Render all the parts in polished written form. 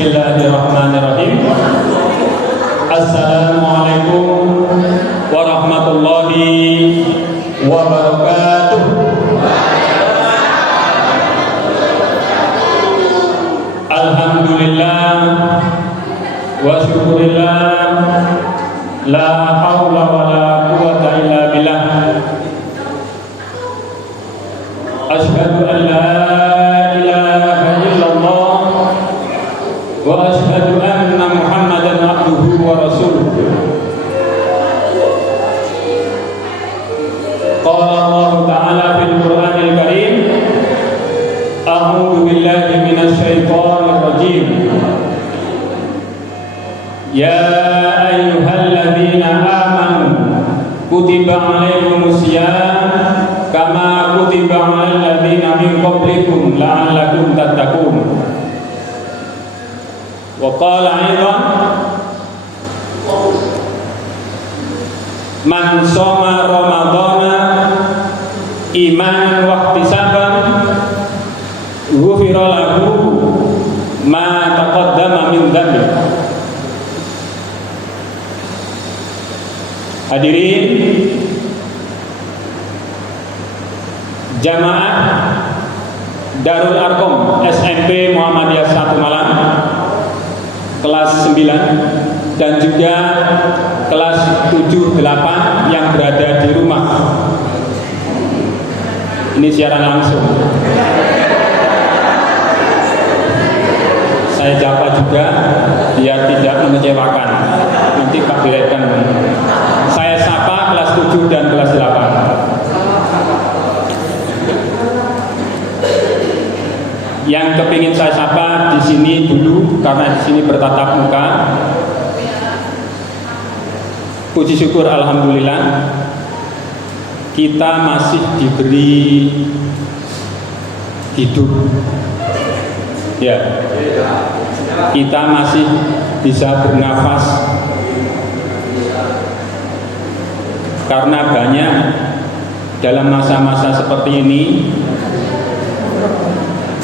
Bismillahirrahmanirrahim. Assalamualaikum warahmatullahi wabarakatuh. Alhamdulillah wa syukurillah, la haula wa la quwwata illa billah. Asyhadu an la ilaha illallah wa asyhadu anna Muhammadan abduhu wa rasuluh. Qala Allah Ta'ala fil Qur'anil Karim, a'udzu billahi minasy syaithanir rajim. Ya ayyuhalladzina amanu kutiba 'alaikumusiyam kama kutiba 'alal ladzina min qablikum la'allakum tattaqun. Wa qala aidan man shoma ramadhana imanan wa ihtisaban ghufira lahu ma taqaddama min dhanbi. Hadirin jamaah Darul Arqam SMP Muhammadiyah 1 Malang kelas 9 dan juga kelas 7-8 yang berada di rumah. Ini siaran langsung. Saya jawab juga biar tidak mengecewakan. Nanti Pak Direktur. Saya sapa kelas 7 dan kelas 8. Yang kepingin saya sapa di sini dulu karena di sini bertatap muka. Puji syukur alhamdulillah kita masih diberi hidup. Ya. Kita masih bisa bernafas karena banyak dalam masa-masa seperti ini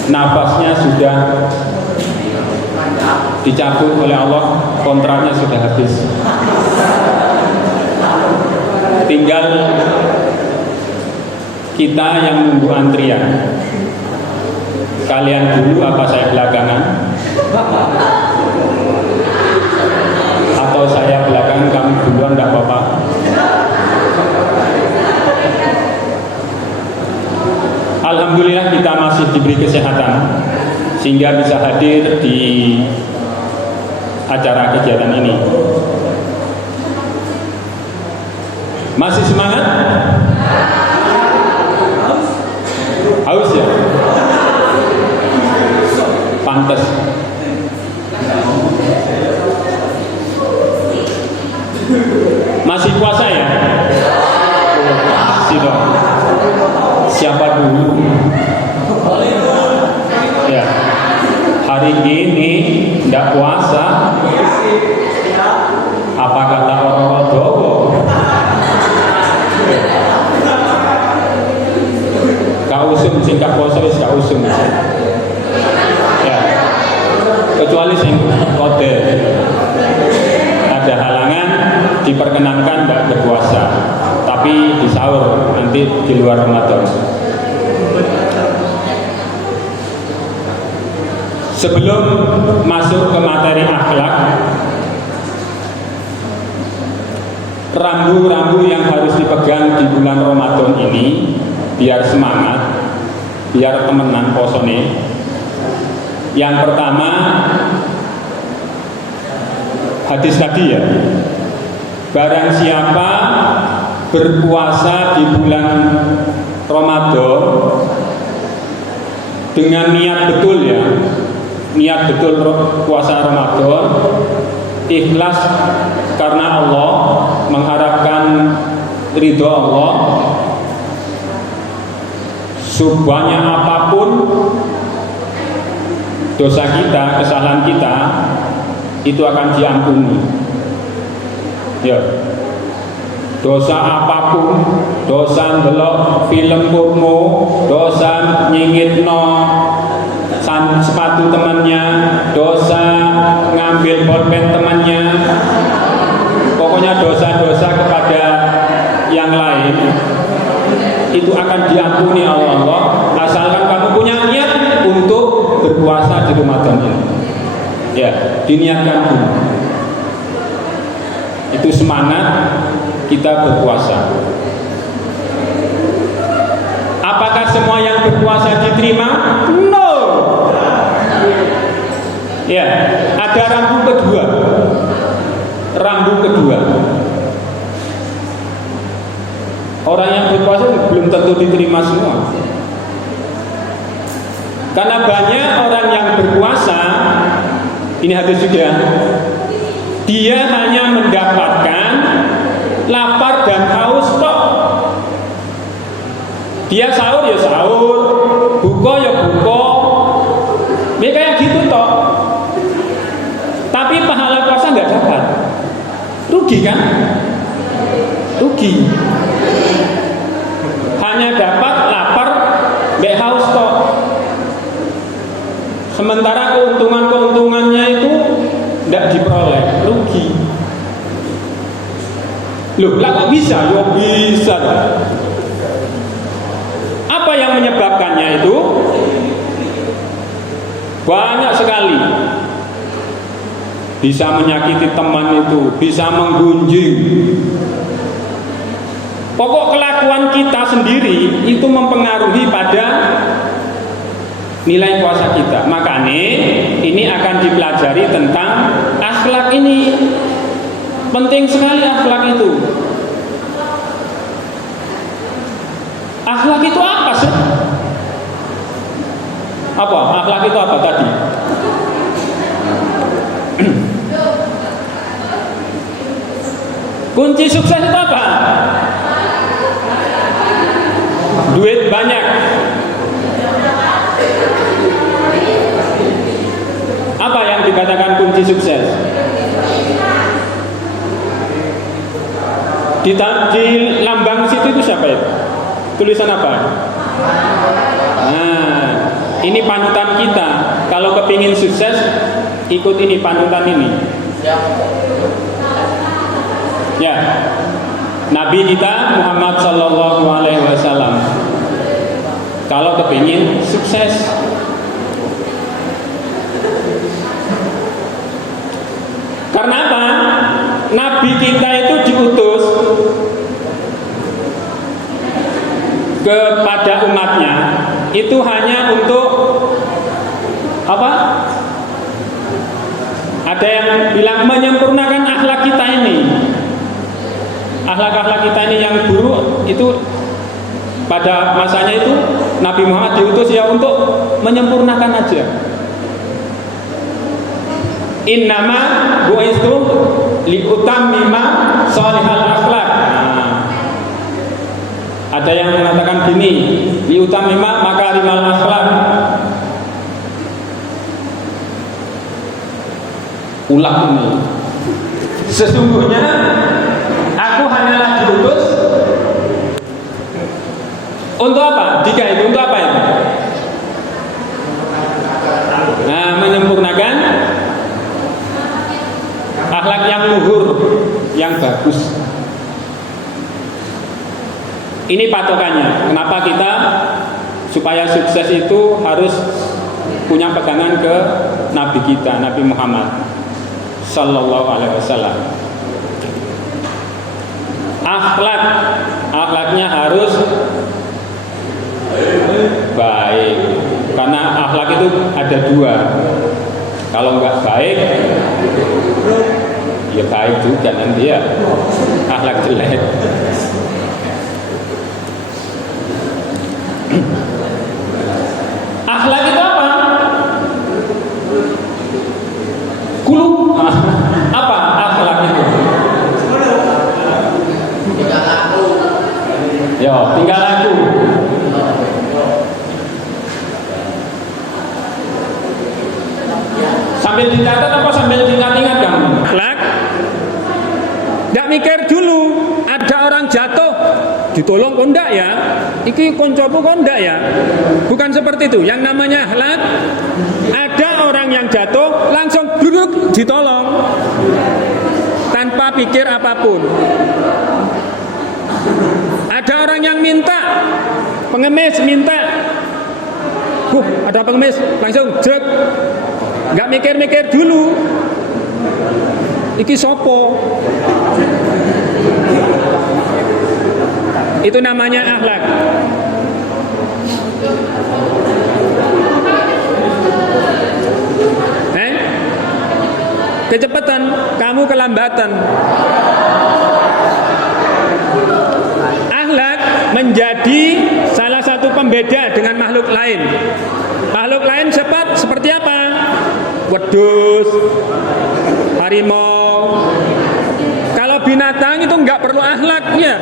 nafasnya sudah dicabut oleh Allah, kontraknya sudah habis. Tinggal kita yang nunggu antrian. Kalian dulu apa saya belakangan? Atau saya belakangan, kamu duluan, enggak apa-apa. Alhamdulillah kita masih diberi kesehatan sehingga bisa hadir di acara kegiatan ini. Masih semangat? Haus ya? Pantes. Masih puasa ya? Masih dong. Siapa dulu? Ya. Hari ini tidak puasa. Apa kata orang Jawa? Kau usum singkat puasa wis kau usum. Ya. Kecuali sing kode ada halangan diperkenankan tidak berpuasa, tapi di sahur nanti di luar Ramadan. Sebelum masuk ke materi akhlak, rambu-rambu yang harus dipegang di bulan Ramadan ini biar semangat, biar temenan posone. Yang pertama hadis tadi ya, barang siapa berpuasa di bulan Ramadan dengan niat betul ya, niat betul puasa Ramadan, ikhlas karena Allah, mengharapkan ridho Allah, sebanyak apapun dosa kita, kesalahan kita itu akan diampuni. Ya. Dosa apapun, dosa ndelok film porno, dosa nyingitno sepatu temannya, dosa ngambil bolpen temannya, pokoknya dosa-dosa kepada yang lain itu akan diampuni Allah asalkan kamu punya niat untuk berpuasa di Ramadan ini. Ya, diniatkan dulu. Itu semangat kita berpuasa. Apakah semua yang berpuasa diterima? No. Ya, ada rambu kedua. Rambu kedua. Orang yang berpuasa belum tentu diterima semua. Karena banyak orang yang berpuasa, ini hadis juga, dia hanya mendapatkan lapar dan haus tok. Dia sahur ya sahur, buka ya buka, dia kayak gitu tok. Tapi pahala puasa nggak dapat, rugi kan? Rugi. Hanya dapat lapar, nggak haus tok. Sementara keuntungannya itu tidak diperoleh, rugi. Loh, lah kok bisa? Ya bisa. Apa yang menyebabkannya itu? Banyak sekali. Bisa menyakiti teman itu, bisa menggunjing. Pokok kelakuan kita sendiri itu mempengaruhi pada nilai puasa kita. Makanya ini akan dipelajari tentang akhlak ini. Penting sekali akhlak itu. Akhlak itu apa sih? Apa? Akhlak itu apa tadi? Kunci sukses itu apa? Duit banyak. Apa yang dikatakan kunci sukses? Di lambang situ itu siapa itu? Tulisan apa? Nah, ini panutan kita. Kalau kepingin sukses, ikut ini panutan ini. Ya, Nabi kita Muhammad Sallallahu Alaihi Wasallam. Kalau kepingin sukses, karena apa? Nabi kita itu diutus kepada umatnya itu hanya untuk apa? Ada yang bilang menyempurnakan akhlak kita ini. Akhlak-akhlak kita ini yang buruk itu pada masanya itu Nabi Muhammad diutus ya untuk menyempurnakan aja. Innama bu'istu liutammima shalihal akhlak. Nah, ada yang mengatakan gini, liutammima makarimal akhlak. Ulang ini. Sesungguhnya aku hanyalah diutus untuk apa? Jika itu untuk apa itu? Nah, menyempurnakan akhlak yang luhur, yang bagus. Ini patokannya. Kenapa kita supaya sukses itu harus punya pegangan ke Nabi kita, Nabi Muhammad Sallallahu Alaihi Wasallam. Akhlaknya harus baik. Karena akhlak itu ada dua. Kalau nggak baik, ya baik juga nanti ya. Akhlak jelek. Akhlak itu apa? Kulub. Apa akhlak itu? Ya, tinggal laku. Sambil dicatat apa sambil diingat-ingat kamu? Akhlak. Gak mikir dulu. Ada orang jatuh, ditolong kok enggak ya? Iki koncoku kok enggak ya? Bukan seperti itu. Yang namanya akhlak, ada orang yang jatuh langsung duduk ditolong. pikir apapun. Ada orang yang minta, pengemis minta, ada pengemis, langsung jrek, nggak mikir-mikir dulu, iki sopo. Itu namanya akhlak. Kecepatan, kamu kelambatan. Akhlak menjadi salah satu pembeda dengan makhluk lain. Makhluk lain seperti apa? Wedhus, harimau. Kalau binatang itu nggak perlu akhlaknya.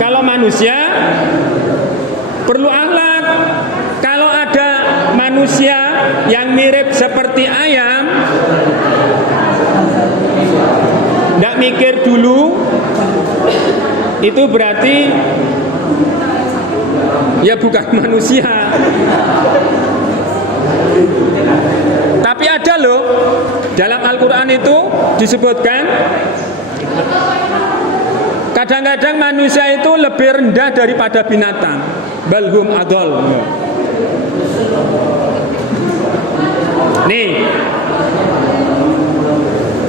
Kalau manusia perlu akhlak. Kalau ada manusia yang mirip seperti ayam, nggak mikir dulu, itu berarti ya bukan manusia. Tapi ada loh, dalam Al-Quran itu disebutkan kadang-kadang manusia itu lebih rendah daripada binatang. Balhum adol. Nih,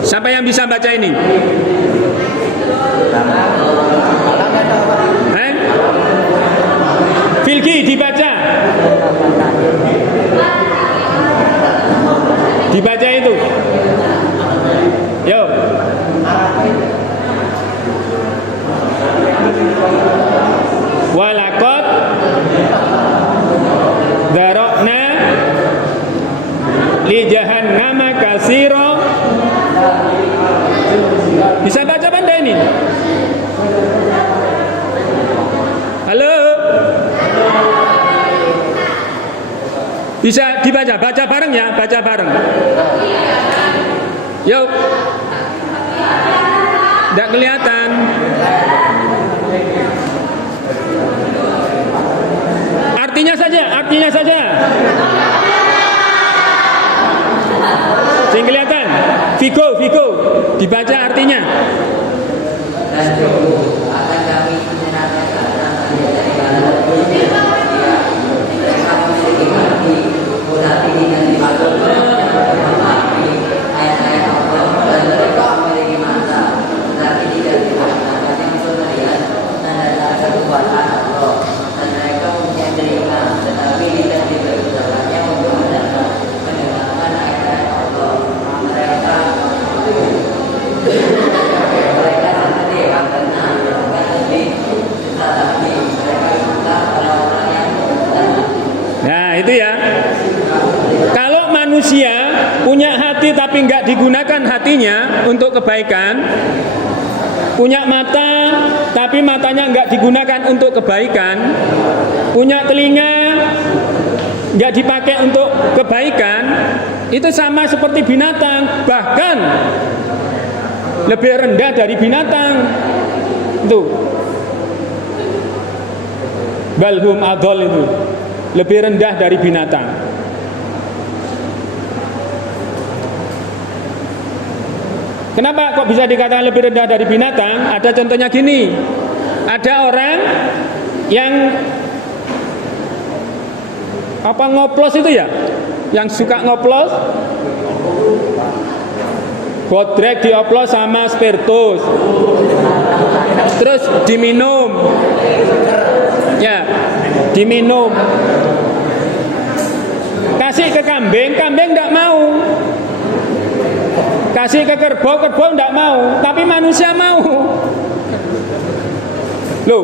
siapa yang bisa baca ini? Filki dibaca. Dibaca itu. Yo. Walakot darokna li jahannama kasiro. Bisa baca pandai ini? Halo? Bisa dibaca, baca bareng ya, baca bareng. Yuk. Tidak kelihatan. Artinya saja. Sing kelihatan. Vigo, dibaca artinya. Nah itu ya. Kalau manusia punya hati tapi nggak digunakan hatinya untuk kebaikan, punya mata tapi matanya nggak digunakan untuk kebaikan, punya telinga nggak dipakai untuk kebaikan, itu sama seperti binatang, bahkan lebih rendah dari binatang. Itu balhum adol, itu lebih rendah dari binatang. Kenapa kok bisa dikatakan lebih rendah dari binatang? Ada contohnya gini. Ada orang yang ngoplos itu ya, yang suka ngoplos, bodrek dioplos sama spiritus, terus diminum, ya, diminum. Kasih ke kambing, kambing tidak mau. Kasih ke kerbau, kerbau tidak mau. Tapi manusia mau. Loh,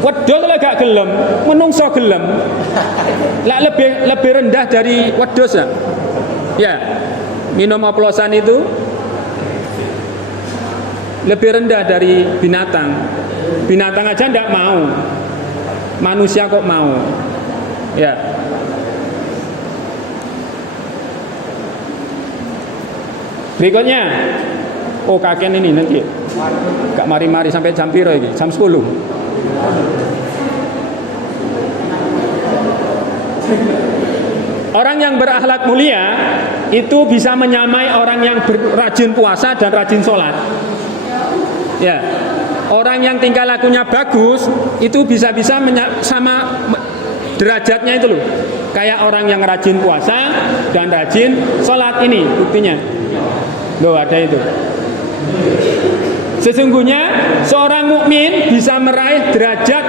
wedhus lah gak gelem, menungso gelem. Lah lebih rendah dari wedhus ya. Ya, minum oplosan itu lebih rendah dari binatang. Binatang aja tidak mau, manusia kok mau. Ya. Berikutnya, kakek ini nanti gak mari-mari sampai jam piro ini? Jam 10. Orang yang berakhlak mulia itu bisa menyamai orang yang rajin puasa dan rajin sholat. Ya, orang yang tingkah lakunya bagus itu bisa-bisa sama derajatnya itu loh. Kayak orang yang rajin puasa dan rajin sholat, ini buktinya. Loh, ada itu. Sesungguhnya seorang mukmin bisa meraih derajat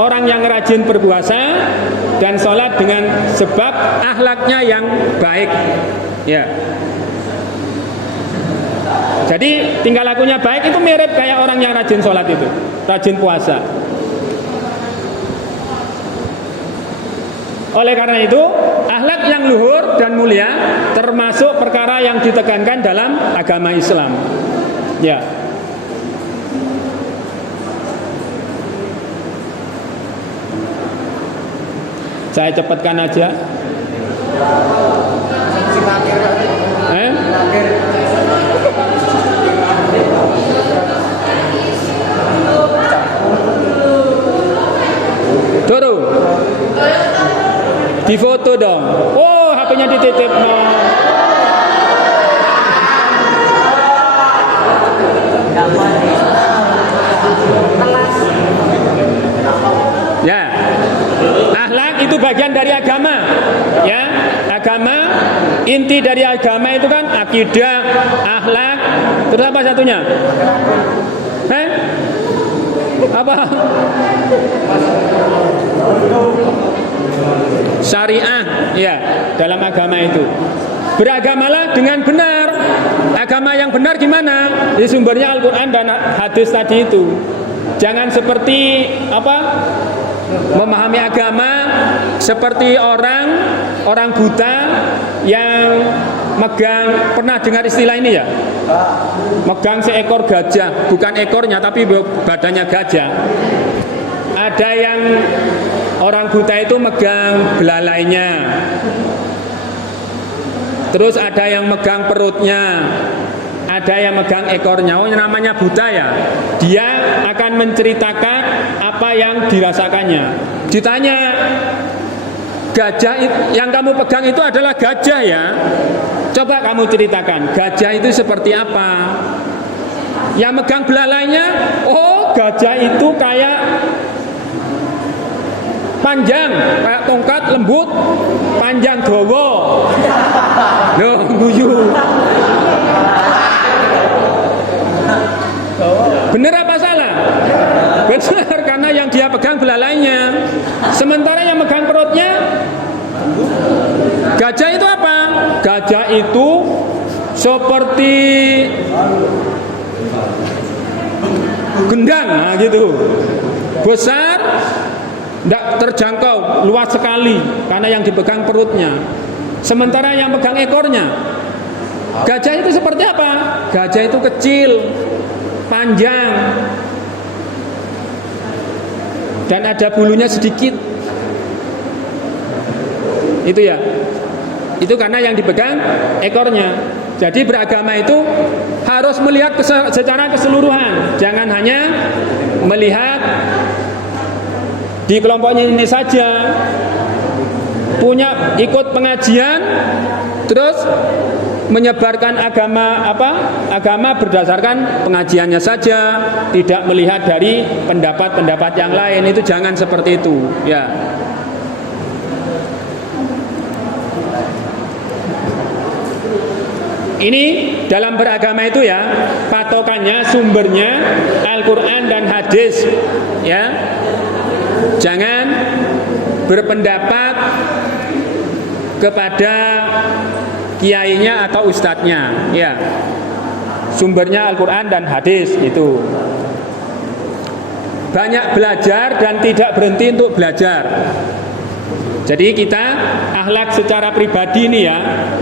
orang yang rajin berpuasa dan sholat dengan sebab akhlaknya yang baik. Ya. Jadi tingkah lakunya baik itu mirip kayak orang yang rajin sholat itu, rajin puasa. Oleh karena itu, akhlak yang luhur dan mulia termasuk perkara yang ditekankan dalam agama Islam. Ya. Saya cepatkan aja. Doro, difoto dong. Oh, HP-nya dititip. Ya, akhlak itu bagian dari agama. Ya, agama, inti dari agama itu kan akidah, akhlak, terus apa satunya? Apa? Syariah, ya, dalam agama itu. Beragamalah dengan benar. Agama yang benar gimana? Di sumbernya Al-Quran dan hadis tadi itu. Jangan seperti apa? Memahami agama seperti orang buta yang megang, pernah dengar istilah ini ya? Megang seekor gajah, bukan ekornya tapi badannya gajah. Ada yang orang buta itu megang belalainya, terus ada yang megang perutnya, ada yang megang ekornya. Oh, namanya buta ya. Dia akan menceritakan apa yang dirasakannya. Ditanya, gajah yang kamu pegang itu adalah gajah ya? Coba kamu ceritakan, gajah itu seperti apa? Yang megang belalainya, oh gajah itu kayak panjang, kayak tongkat, lembut, panjang dawa. Loh, guyu. Bener apa salah? Benar, karena yang dia pegang belalainya. Sementara yang megang perutnya, gajah itu apa? Gajah itu seperti gendang, nah gitu. Besar, tidak terjangkau, luas sekali karena yang dipegang perutnya. Sementara yang pegang ekornya, gajah itu seperti apa? Gajah itu kecil, panjang, dan ada bulunya sedikit. Itu ya. Itu karena yang dipegang ekornya. Jadi beragama itu harus melihat secara keseluruhan. Jangan hanya melihat di kelompoknya ini saja. Punya ikut pengajian terus menyebarkan agama berdasarkan pengajiannya saja, tidak melihat dari pendapat-pendapat yang lain. Itu jangan seperti itu, ya. Ini dalam beragama itu ya, patokannya, sumbernya Al-Quran dan hadis, ya. Jangan berpendapat kepada kiainya atau ustadznya, ya. Sumbernya Al-Quran dan hadis itu. Banyak belajar dan tidak berhenti untuk belajar. Jadi kita akhlak secara pribadi ini ya,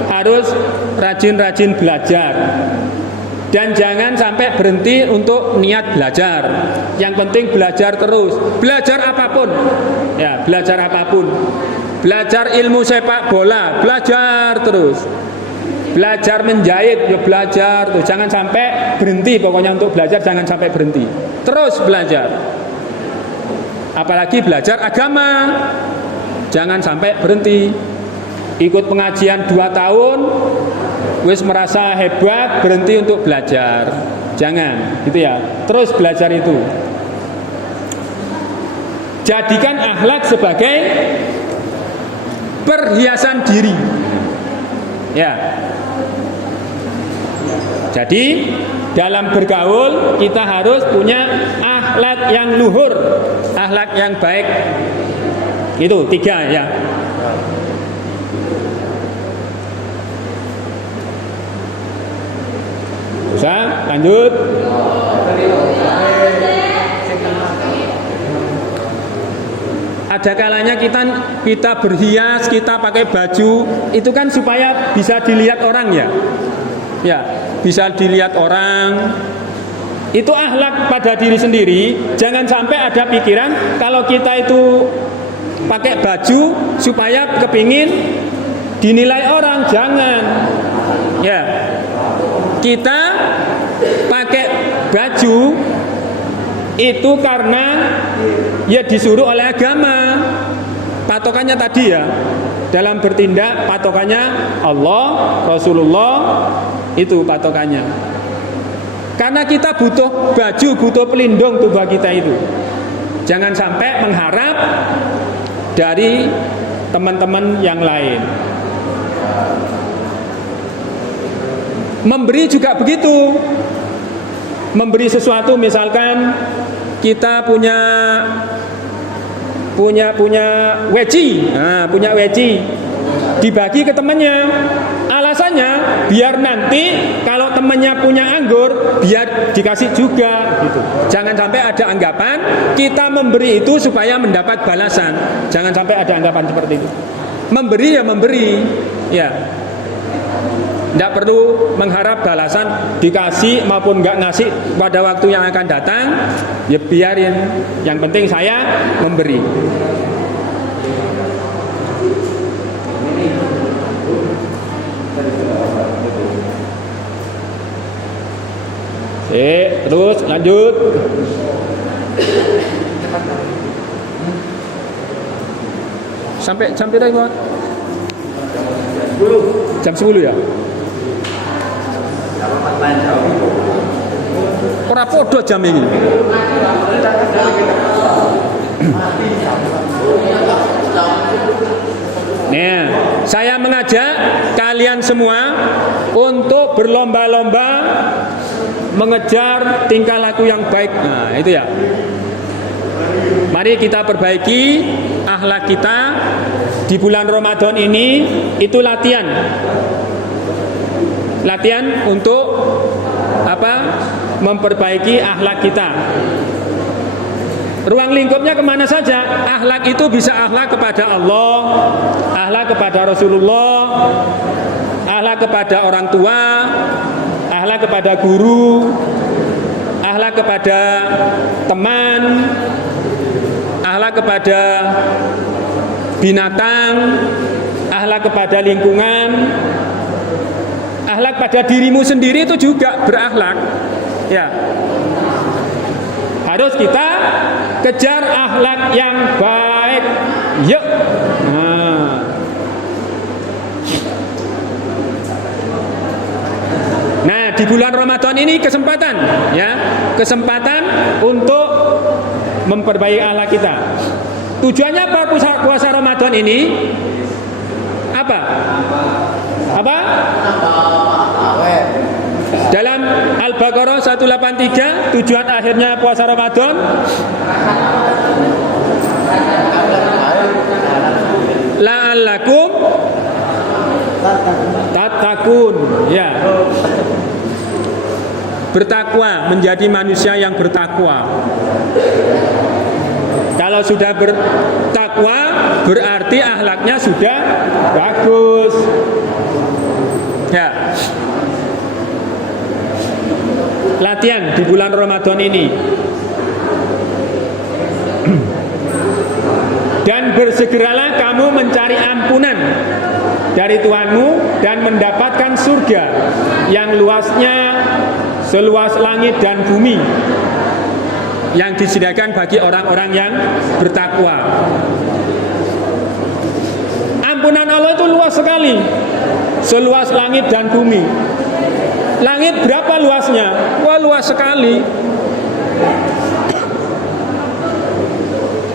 harus rajin-rajin belajar. Dan jangan sampai berhenti untuk niat belajar. Yang penting belajar terus. Belajar apapun. Ya, belajar apapun. Belajar ilmu sepak bola, belajar terus. Belajar menjahit, ya belajar tuh. Jangan sampai berhenti, pokoknya untuk belajar jangan sampai berhenti. Terus belajar. Apalagi belajar agama. Jangan sampai berhenti. ikut pengajian 2 tahun wis merasa hebat, berhenti untuk belajar. Jangan, gitu ya. Terus belajar itu. Jadikan akhlak sebagai perhiasan diri. Ya. Jadi dalam bergaul kita harus punya akhlak yang luhur, akhlak yang baik. Itu 3 ya. Bisa lanjut. Ada kalanya kita berhias, kita pakai baju, itu kan supaya bisa dilihat orang ya. Ya, bisa dilihat orang. Itu akhlak pada diri sendiri. Jangan sampai ada pikiran kalau kita itu pakai baju supaya kepingin dinilai orang. Jangan. Ya. Kita pakai baju itu karena ya disuruh oleh agama. Patokannya tadi ya, dalam bertindak patokannya Allah, Rasulullah, itu patokannya. Karena kita butuh baju, butuh pelindung tubuh kita itu. Jangan sampai mengharap dari teman-teman yang lain. Memberi juga begitu. Memberi sesuatu, misalkan kita punya weci, punya weci, dibagi ke temannya. Alasannya biar nanti kalau temannya punya anggur, biar dikasih juga gitu. Jangan sampai ada anggapan kita memberi itu supaya mendapat balasan. Jangan sampai ada anggapan seperti itu. Memberi ya memberi, ya. Tidak perlu mengharap balasan dikasih maupun nggak ngasih pada waktu yang akan datang. Ya biarin. Yang penting saya memberi. Terus lanjut. Sampai dari mana? Jam 10 ya? Ora podo jam ini. Nah, saya mengajak kalian semua untuk berlomba-lomba mengejar tingkah laku yang baik. Nah, itu ya. Mari kita perbaiki akhlak kita di bulan Ramadan ini. Itu latihan. Latihan untuk apa? Memperbaiki akhlak kita. Ruang lingkupnya kemana saja? Akhlak itu bisa akhlak kepada Allah, akhlak kepada Rasulullah, akhlak kepada orang tua, akhlak kepada guru, akhlak kepada teman, akhlak kepada binatang, akhlak kepada lingkungan, akhlak pada dirimu sendiri itu juga berakhlak. Ya. Harus kita kejar akhlak yang baik. Yuk. Nah, di bulan Ramadan ini kesempatan, ya, kesempatan untuk memperbaiki akhlak kita. Tujuannya apa puasa Ramadan ini? Apa? Dalam Al-Baqarah 183, tujuan akhirnya puasa Ramadan la'allakum tattaqun, ya. Bertakwa, menjadi manusia yang bertakwa. Kalau sudah bertakwa berarti akhlaknya sudah bagus. Ya. Latihan di bulan Ramadan ini. Dan bersegeralah kamu mencari ampunan dari Tuhanmu dan mendapatkan surga yang luasnya seluas langit dan bumi, yang disediakan bagi orang-orang yang bertakwa. Ampunan Allah itu luas sekali, seluas langit dan bumi. Langit berapa luasnya? Wah, luas sekali.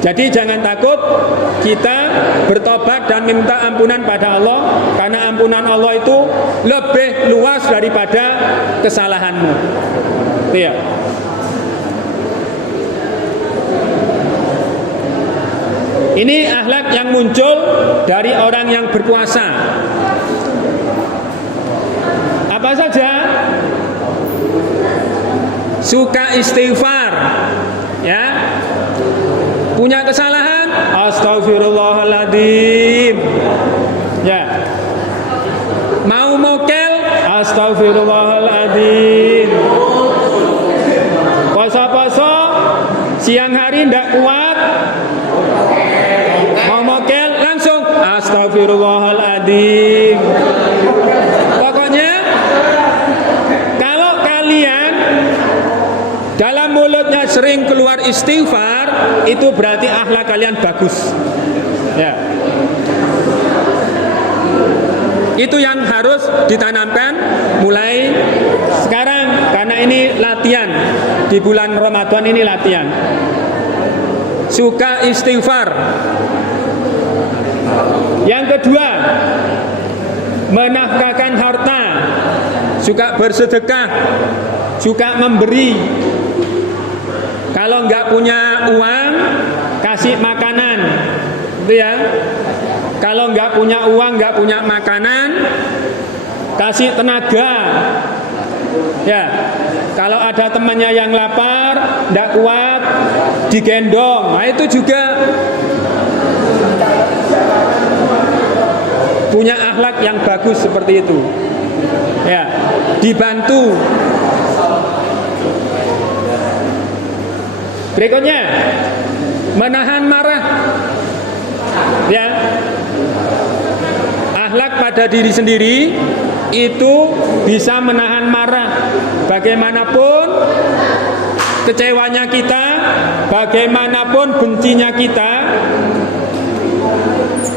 Jadi jangan takut kita bertobat dan minta ampunan pada Allah, karena ampunan Allah itu lebih luas daripada kesalahanmu. Iya. Ini akhlak yang muncul dari orang yang berkuasa. Apa saja? Suka istighfar, ya. Punya kesalahan, astagfirullahaladzim, ya. Mau mokel, astagfirullahaladzim. Poso-poso, siang hari ndak kuat, mau mokel langsung astagfirullahaladzim. Pokoknya kalau kalian dalam mulutnya sering keluar istighfar, itu berarti akhlak kalian bagus, ya. Itu yang harus ditanamkan mulai sekarang, karena ini latihan. Di bulan Ramadan ini latihan. Suka istighfar. Yang kedua, menafkahkan harta, suka bersedekah, suka memberi. Kalau nggak punya uang, kasih makanan, gitu ya. Kalau nggak punya uang, nggak punya makanan, kasih tenaga. Ya, kalau ada temannya yang lapar, nggak kuat, digendong. Nah, itu juga punya akhlak yang bagus seperti itu. Ya, dibantu. Berikutnya, menahan marah. Ya, akhlak pada diri sendiri itu bisa menahan marah. Bagaimanapun kecewanya kita, bagaimanapun bencinya kita,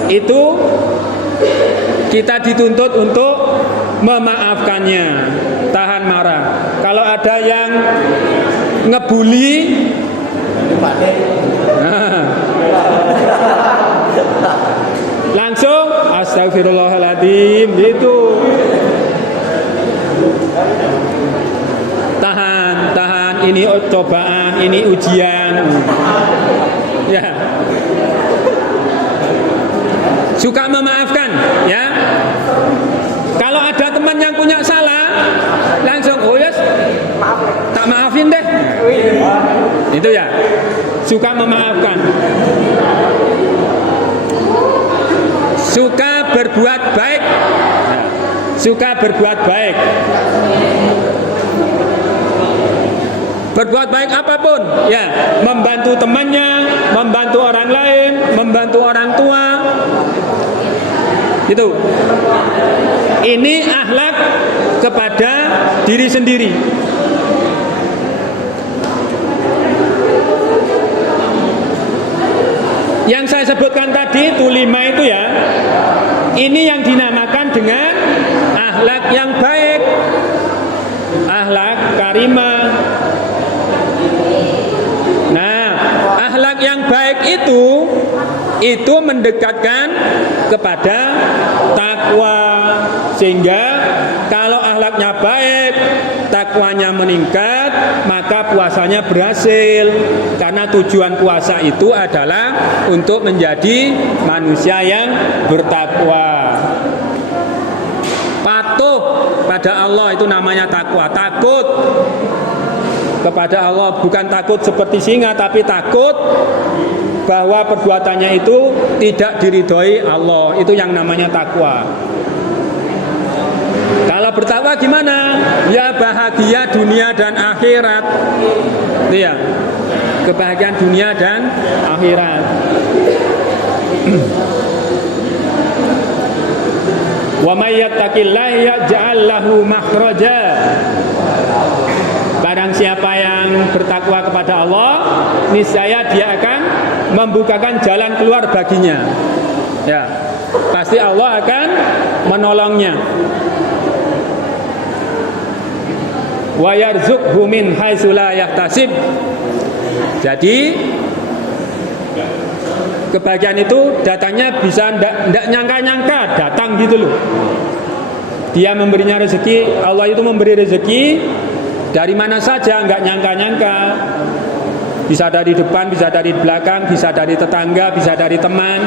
itu kita dituntut untuk memaafkannya, tahan marah. Kalau ada yang ngebully, langsung astagfirullahaladzim, gitu. Tahan, ini cobaan, ini ujian. Ya. Suka memaafkan, ya. Kalau ada teman yang punya salah, langsung oh yes, tak maafin deh. Itu ya. Suka memaafkan. Suka berbuat baik. Suka berbuat baik. Berbuat baik apapun, ya, membantu temannya, membantu orang lain, membantu orang tua. Itu. Ini akhlak kepada diri sendiri. Yang saya sebutkan tadi itu 5 itu, ya. Ini yang dinamakan dengan akhlak yang baik. Akhlak karimah. Nah, akhlak yang baik itu mendekatkan kepada takwa, sehingga kalau akhlaknya baik, takwanya meningkat, maka puasanya berhasil. Karena tujuan puasa itu adalah untuk menjadi manusia yang bertakwa. Patuh pada Allah itu namanya takwa. Takut kepada Allah, bukan takut seperti singa, tapi takut bahwa perbuatannya itu tidak diridhoi Allah. Itu yang namanya takwa. Kalau bertakwa gimana? Ya bahagia dunia dan akhirat. Iya, kebahagiaan dunia dan akhirat. Wa may yattaqillaha yaj'al lahu makhraja. Barang siapa yang bertakwa kepada Allah, niscaya dia akan membukakan jalan keluar baginya. Ya. pasti Allah akan menolongnya. Wa yarzuqhu min haitsu la yahtasib. Jadi kebahagiaan itu datangnya bisa ndak nyangka-nyangka datang gitu loh. Dia memberinya rezeki, Allah itu memberi rezeki dari mana saja, nggak nyangka-nyangka. Bisa dari depan, bisa dari belakang, bisa dari tetangga, bisa dari teman.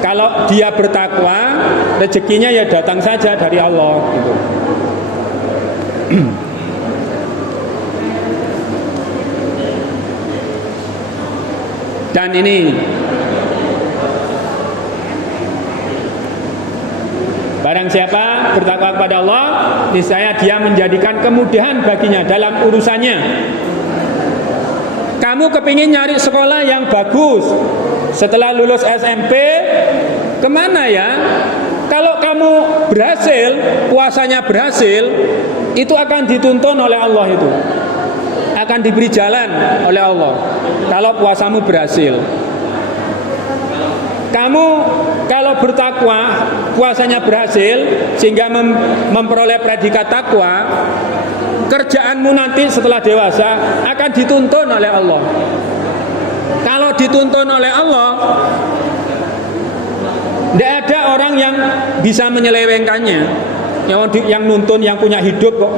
Kalau dia bertakwa, rezekinya ya datang saja dari Allah gitu. Dan ini barang siapa bertakwa kepada Allah, niscaya dia menjadikan kemudahan baginya dalam urusannya. Kamu kepingin nyari sekolah yang bagus setelah lulus SMP, kemana ya? Kalau kamu berhasil, puasanya berhasil, itu akan dituntun oleh Allah itu. Akan diberi jalan oleh Allah kalau puasamu berhasil. Kamu kalau bertakwa, puasanya berhasil sehingga memperoleh predikat takwa, kerjaanmu nanti setelah dewasa akan dituntun oleh Allah. Kalau dituntun oleh Allah, tidak ada orang yang bisa menyelewengkannya. Yang nuntun, yang punya hidup kok.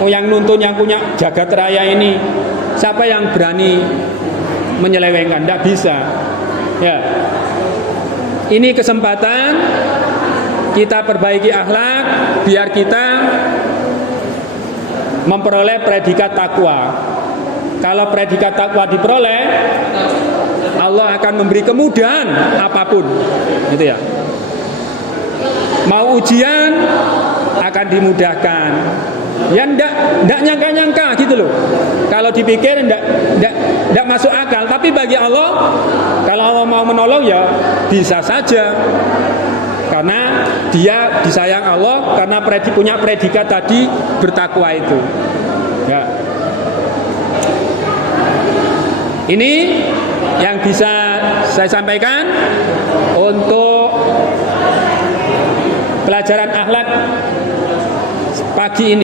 Yang nuntun, yang punya jagat raya ini, siapa yang berani menyelewengkan? Tidak bisa. Ya, ini kesempatan kita perbaiki akhlak biar kita memperoleh predikat takwa. Kalau predikat takwa diperoleh, Allah akan memberi kemudahan apapun, gitu ya. Mau ujian akan dimudahkan. Ya ndak nyangka-nyangka gitu loh. Kalau dipikir ndak masuk akal. Tapi bagi Allah, kalau Allah mau menolong ya bisa saja. Karena dia disayang Allah, karena punya predikat tadi bertakwa itu. Ya. Ini yang bisa saya sampaikan untuk pelajaran akhlak pagi ini.